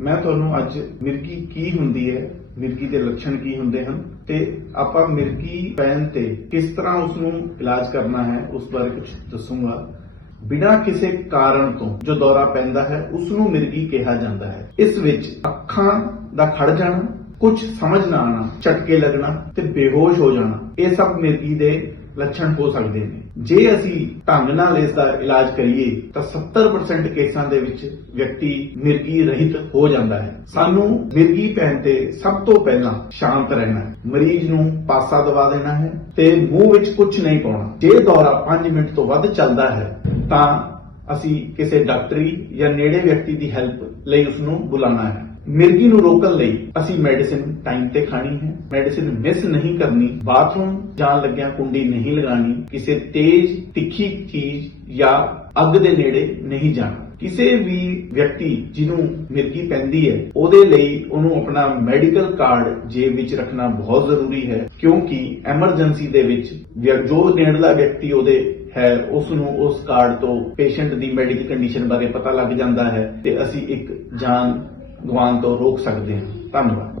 ਮੈਂ ਤੁਹਾਨੂੰ ਅੱਜ ਮਿਰਗੀ ਕੀ ਹੁੰਦੀ ਹੈ, ਮਿਰਗੀ ਦੇ ਲੱਛਣ ਕੀ ਹੁੰਦੇ ਹਨ ਤੇ ਆਪਾਂ ਮਿਰਗੀ ਪੈਣ ਤੇ ਕਿਸ ਤਰ੍ਹਾਂ ਉਸ ਨੂੰ ਇਲਾਜ ਕਰਨਾ ਹੈ, ਉਸ ਬਾਰੇ ਕੁਝ ਦੱਸੂਗਾ। ਬਿਨਾਂ ਕਿਸੇ ਕਾਰਨ ਤੋਂ ਜੋ ਦੌਰਾ ਪੈਂਦਾ ਹੈ ਉਸ ਨੂੰ ਮਿਰਗੀ ਕਿਹਾ ਜਾਂਦਾ ਹੈ। ਇਸ ਵਿੱਚ ਅੱਖਾਂ ਦਾ ਖੜ ਜਾਣਾ ਕੁਝ ਸਮਝ ਨਾ ਆਣਾ ਝਟਕੇ ਲੱਗਣਾ ਤੇ ਬੇਹੋਸ਼ ਹੋ ਜਾਣਾ, ਇਹ ਸਭ ਮਿਰਗੀ ਦੇ ਲੱਛਣ ਹੋ ਸਕਦੇ ਨੇ। ਜੇ ਅਸੀਂ ਢੰਗ ਨਾਲ ਇਸ ਦਾ ਇਲਾਜ ਕਰੀਏ, ਤਾਂ 70% ਕੇਸਾਂ ਦੇ ਵਿੱਚ ਵਿਅਕਤੀ ਮਿਰਗੀ ਰਹਿਤ ਹੋ ਜਾਂਦਾ ਹੈ। ਸਾਨੂੰ ਮਿਰਗੀ ਪੈਣ ਤੇ ਸਭ ਤੋਂ ਪਹਿਲਾਂ ਸ਼ਾਂਤ ਰਹਿਣਾ ਹੈ। ਮਰੀਜ਼ ਨੂੰ ਪਾਸਾ ਦਵਾ ਦੇਣਾ ਹੈ ਤੇ ਮੂੰਹ ਵਿੱਚ ਕੁਝ ਨਹੀਂ ਪਾਉਣਾ। ਜੇ ਦੌਰਾ 5 ਮਿੰਟ ਤੋਂ ਵੱਧ ਚੱਲਦਾ ਹੈ, ਤਾਂ ਅਸੀਂ ਕਿਸੇ ਡਾਕਟਰੀ ਜਾਂ ਨੇੜੇ ਵਿਅਕਤੀ ਦੀ ਹੈਲਪ ਲਈ ਉਸ ਨੂੰ ਬੁਲਾਉਣਾ ਹੈ। ਮਿਰਗੀ ਨੂੰ ਰੋਕਣ ਲਈ ਅਸੀਂ ਮੈਡੀਸਿਨ ਟਾਈਮ ਤੇ ਖਾਣੀ ਹੈ। ਮੈਡੀਸਿਨ ਮਿਸ ਨਹੀਂ ਕਰਨੀ। ਬਾਥਰੂਮ ਜਾਣ ਲੱਗਿਆਂ ਕੁੰਡੀ ਨਹੀਂ ਲਗਾਣੀ ਕਿਸੇ ਤੇਜ਼, ਤਿੱਖੀ ਚੀਜ਼ ਜਾਂ ਅੱਗ ਦੇ ਨੇੜੇ ਨਹੀਂ ਜਾਣਾ। ਕਿਸੇ ਵੀ ਵਿਅਕਤੀ ਜਿਹਨੂੰ ਮਿਰਗੀ ਪੈਂਦੀ ਹੈ, ਉਹਦੇ ਲਈ ਉਹਨੂੰ ਆਪਣਾ ਮੈਡੀਕਲ ਕਾਰਡ ਜੇਬ ਵਿੱਚ ਰੱਖਣਾ ਬਹੁਤ ਜ਼ਰੂਰੀ ਹੈ। ਕਿਉਂਕਿ ਐਮਰਜੈਂਸੀ ਦੇ ਵਿੱਚ ਵਿਅ- ਜੋ ਨੇੜਲਾ ਵਿਅਕਤੀ ਉਹਦੇ ਹੈ ਉਸ ਨੂੰ ਉਸ ਕਾਰਡ ਤੋਂ ਪੇਸ਼ੈਂਟ ਦੀ ਮੈਡੀਕਲ ਕੰਡੀਸ਼ਨ ਬਾਰੇ ਪਤਾ ਲੱਗ ਜਾਂਦਾ ਹੈ ਤੇ ਅਸੀਂ ਇੱਕ ਜਾਨ ਗਵਾਉਣ ਤੋਂ ਰੋਕ ਸਕਦੇ ਹਾਂ। ਧੰਨਵਾਦ।